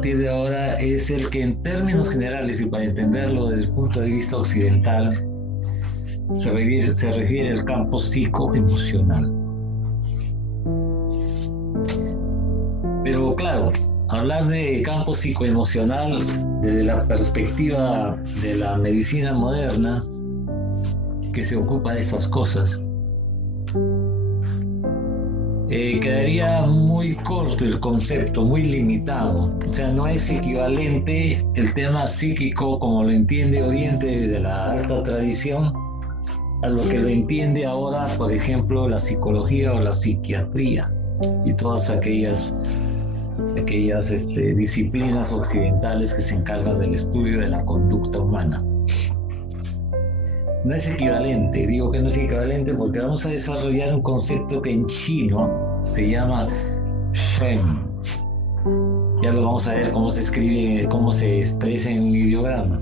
partir de ahora es el que en términos generales y para entenderlo desde el punto de vista occidental se refiere al campo psicoemocional. Pero claro, hablar de campo psicoemocional desde la perspectiva de la medicina moderna que se ocupa de estas cosas, quedaría muy corto el concepto, muy limitado. O sea, no es equivalente el tema psíquico como lo entiende Oriente de la alta tradición a lo que lo entiende ahora, por ejemplo, la psicología o la psiquiatría y todas aquellas disciplinas occidentales que se encargan del estudio de la conducta humana. No es equivalente, digo que no es equivalente porque vamos a desarrollar un concepto que en chino se llama Shen. Ya lo vamos a ver cómo se escribe, cómo se expresa en un ideograma.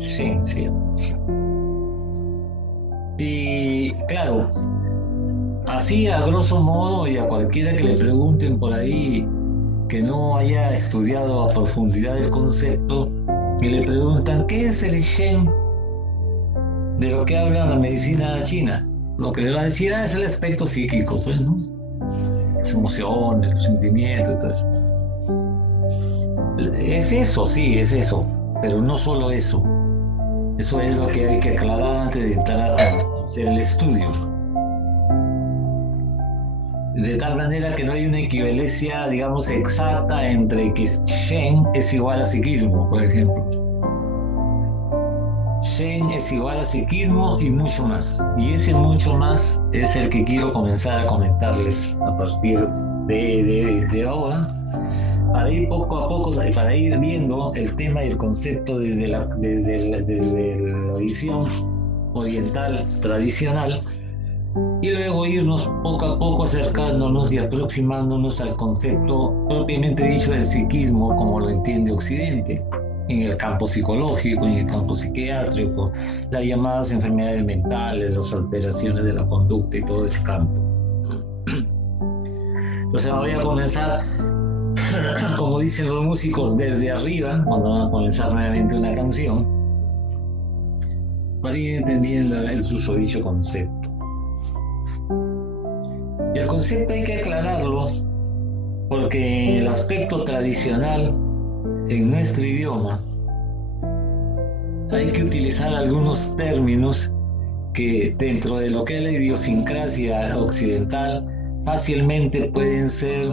Shen, sí. Y claro, así a grosso modo, y a cualquiera que le pregunten por ahí que no haya estudiado a profundidad el concepto, y le preguntan ¿qué es el Shen? De lo que habla la medicina china, lo que le va a decir es el aspecto psíquico, pues, ¿no? Las emociones, los sentimientos y todo eso. Es eso, sí, es eso, pero no solo eso. Eso es lo que hay que aclarar antes de entrar a hacer el estudio. De tal manera que no hay una equivalencia, digamos, exacta entre que Shen es igual a psiquismo, por ejemplo. Shen es igual a psiquismo y mucho más. Y ese mucho más es el que quiero comenzar a comentarles a partir de ahora, para ir poco a poco, para ir viendo el tema y el concepto desde la visión oriental tradicional, y luego irnos poco a poco acercándonos y aproximándonos al concepto propiamente dicho del psiquismo como lo entiende Occidente, en el campo psicológico, en el campo psiquiátrico, las llamadas enfermedades mentales, las alteraciones de la conducta y todo ese campo. Entonces voy a comenzar, como dicen los músicos, desde arriba, cuando van a comenzar nuevamente una canción, para ir entendiendo el susodicho concepto. Y el concepto hay que aclararlo porque en el aspecto tradicional en nuestro idioma hay que utilizar algunos términos que dentro de lo que es la idiosincrasia occidental fácilmente pueden ser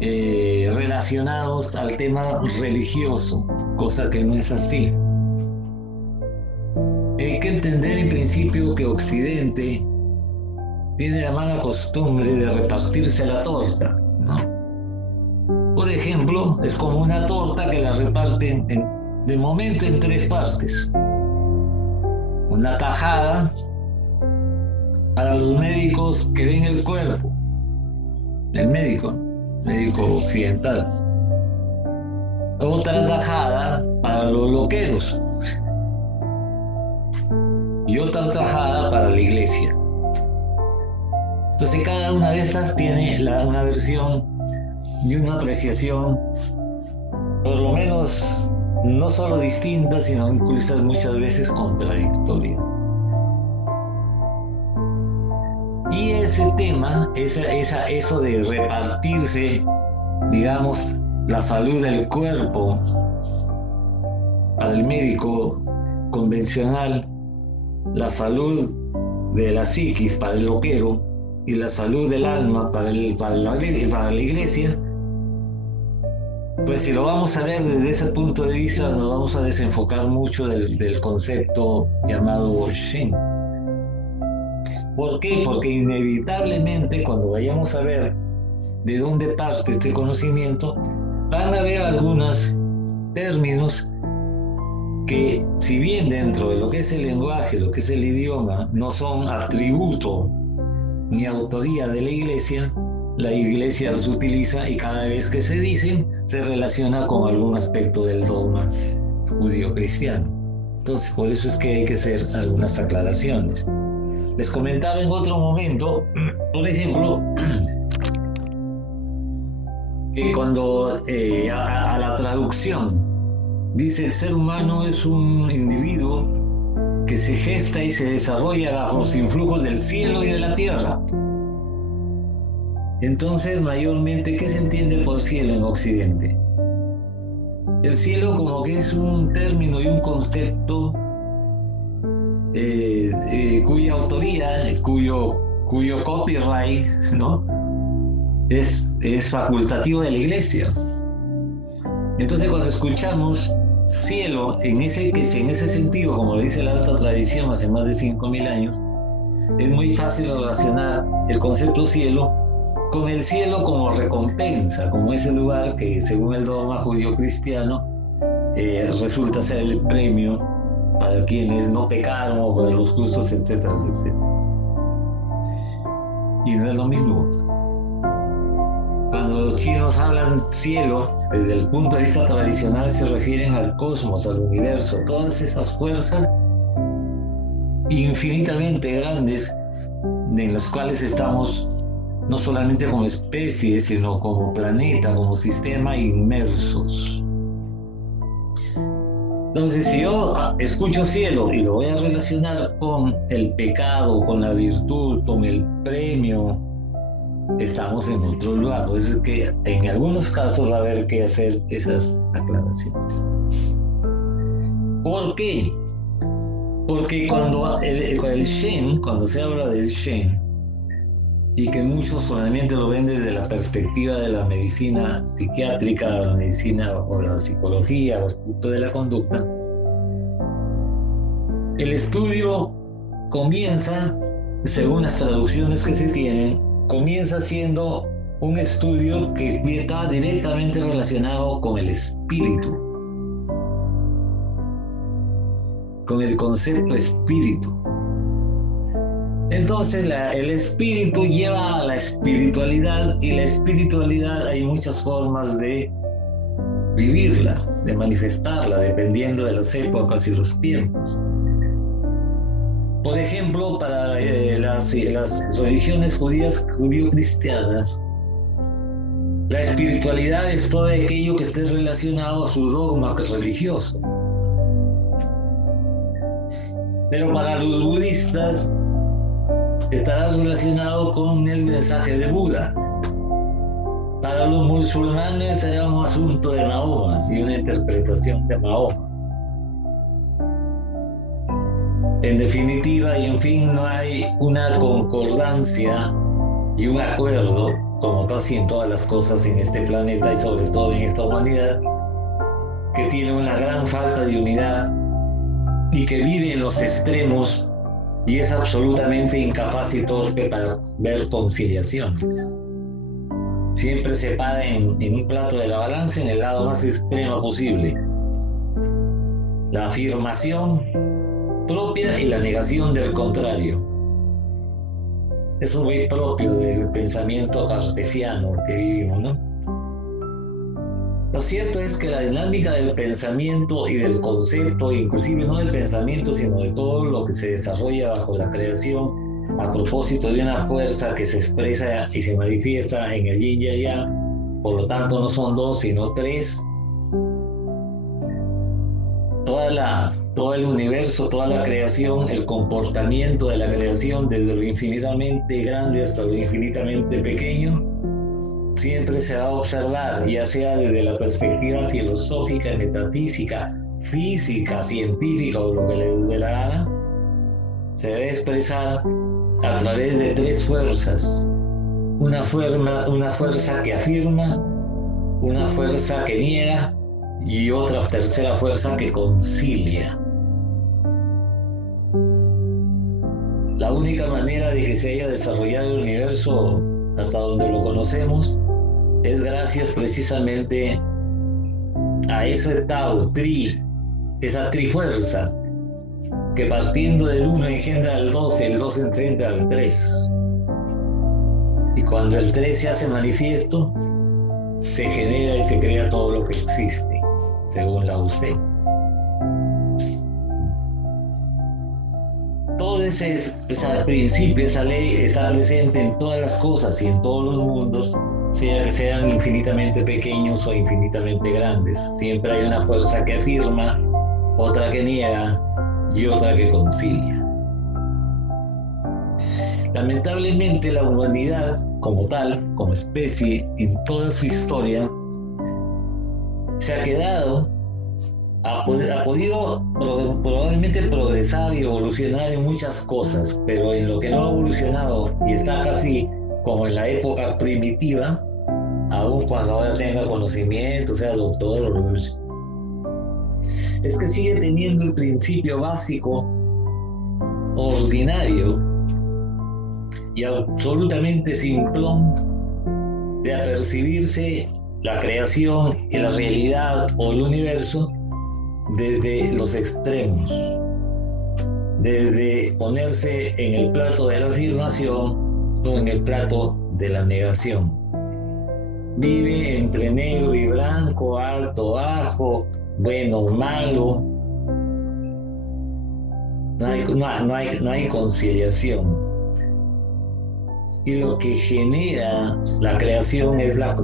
relacionados al tema religioso, cosa que no es así. Hay que entender en principio que Occidente tiene la mala costumbre de repartirse la torta, ¿no? Por ejemplo, es como una torta que la reparten de momento en 3 partes. Una tajada para los médicos que ven el cuerpo, el médico occidental. Otra tajada para los loqueros y otra tajada para la iglesia. Entonces cada una de estas tiene una versión y una apreciación, por lo menos no solo distinta, sino incluso muchas veces contradictoria. Y ese tema, eso de repartirse, digamos, la salud del cuerpo para el médico convencional, la salud de la psiquis para el loquero y la salud del alma para la iglesia, pues si lo vamos a ver desde ese punto de vista nos vamos a desenfocar mucho del concepto llamado Shen. ¿Por qué? Porque inevitablemente cuando vayamos a ver de dónde parte este conocimiento, van a haber algunos términos que, si bien dentro de lo que es el lenguaje, lo que es el idioma, no son atributo ni autoría de la iglesia los utiliza y cada vez que se dicen se relaciona con algún aspecto del dogma judío-cristiano. Entonces, por eso es que hay que hacer algunas aclaraciones. Les comentaba en otro momento, por ejemplo, que cuando a la traducción dice el ser humano es un individuo que se gesta y se desarrolla bajo los influjos del cielo y de la tierra. Entonces, mayormente, ¿qué se entiende por cielo en Occidente? El cielo como que es un término y un concepto cuya autoría, cuyo copyright, ¿no? es facultativo de la Iglesia. Entonces, cuando escuchamos cielo en ese sentido, como lo dice la alta tradición hace más de 5.000 años, es muy fácil relacionar el concepto cielo con el cielo como recompensa, como ese lugar que, según el dogma judío-cristiano, resulta ser el premio para quienes no pecaron o para los justos, etcétera, etcétera. Y no es lo mismo. Cuando los chinos hablan cielo, desde el punto de vista tradicional se refieren al cosmos, al universo, todas esas fuerzas infinitamente grandes en las cuales estamos no solamente como especie, sino como planeta, como sistema, inmersos. Entonces, si yo escucho cielo y lo voy a relacionar con el pecado, con la virtud, con el premio, estamos en otro lugar. Por eso es que en algunos casos va a haber que hacer esas aclaraciones. ¿Por qué? Porque cuando el Shen, cuando se habla del Shen, y que muchos solamente lo ven desde la perspectiva de la medicina psiquiátrica, la medicina o la psicología, o estudio de la conducta, el estudio comienza, según las traducciones que se tienen, comienza siendo un estudio que está directamente relacionado con el espíritu, con el concepto espíritu. Entonces el espíritu lleva a la espiritualidad, y la espiritualidad hay muchas formas de vivirla, de manifestarla, dependiendo de las épocas y los tiempos. Por ejemplo, para las religiones judías, judío-cristianas, la espiritualidad es todo aquello que esté relacionado a su dogma religioso. Pero para los budistas estará relacionado con el mensaje de Buda. Para los musulmanes será un asunto de Mahoma y una interpretación de Mahoma. En definitiva y en fin, no hay una concordancia y un acuerdo, como casi en todas las cosas en este planeta y sobre todo en esta humanidad, que tiene una gran falta de unidad y que vive en los extremos y es absolutamente incapaz y torpe para ver conciliaciones. Siempre se para en un plato de la balanza en el lado más extremo posible. La afirmación propia y la negación del contrario. Eso es muy propio del pensamiento cartesiano que vivimos, ¿no? Lo cierto es que la dinámica del pensamiento y del concepto, inclusive no del pensamiento, sino de todo lo que se desarrolla bajo la creación, a propósito de una fuerza que se expresa y se manifiesta en el yin y el yang, por lo tanto no son dos, sino tres. Todo el universo, toda la creación, el comportamiento de la creación, desde lo infinitamente grande hasta lo infinitamente pequeño, siempre se va a observar, ya sea desde la perspectiva filosófica, metafísica, física, científica o lo que le dé la gana, se debe expresar a través de tres fuerzas. Una fuerza que afirma, una fuerza que niega y otra tercera fuerza que concilia. La única manera de que se haya desarrollado el universo hasta donde lo conocemos es gracias precisamente a ese Tao, esa trifuerza, que partiendo del 1 engendra al 2, el 2 engendra al 3. Y cuando el 3 se hace manifiesto, se genera y se crea todo lo que existe, según la UC. Todo ese principio, esa ley está presente en todas las cosas y en todos los mundos, sea que sean infinitamente pequeños o infinitamente grandes. Siempre hay una fuerza que afirma, otra que niega y otra que concilia. Lamentablemente la humanidad como tal, como especie, en toda su historia, se ha quedado, ha podido probablemente progresar y evolucionar en muchas cosas, pero en lo que no ha evolucionado y está casi como en la época primitiva, aún cuando ahora tenga conocimiento, sea doctor, es que sigue teniendo el principio básico, ordinario y absolutamente simplón de apercibirse la creación y la realidad o el universo desde los extremos, desde ponerse en el plato de la afirmación o en el plato de la negación. Vive entre negro y blanco, alto, bajo, bueno o malo. No hay conciliación. Y lo que genera la creación es lo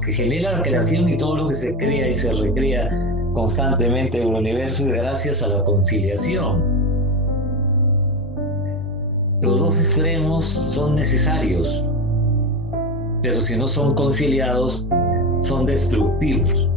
que genera la creación y todo lo que se crea y se recrea constantemente en el universo es gracias a la conciliación. Los dos extremos son necesarios, pero si no son conciliados, son destructivos.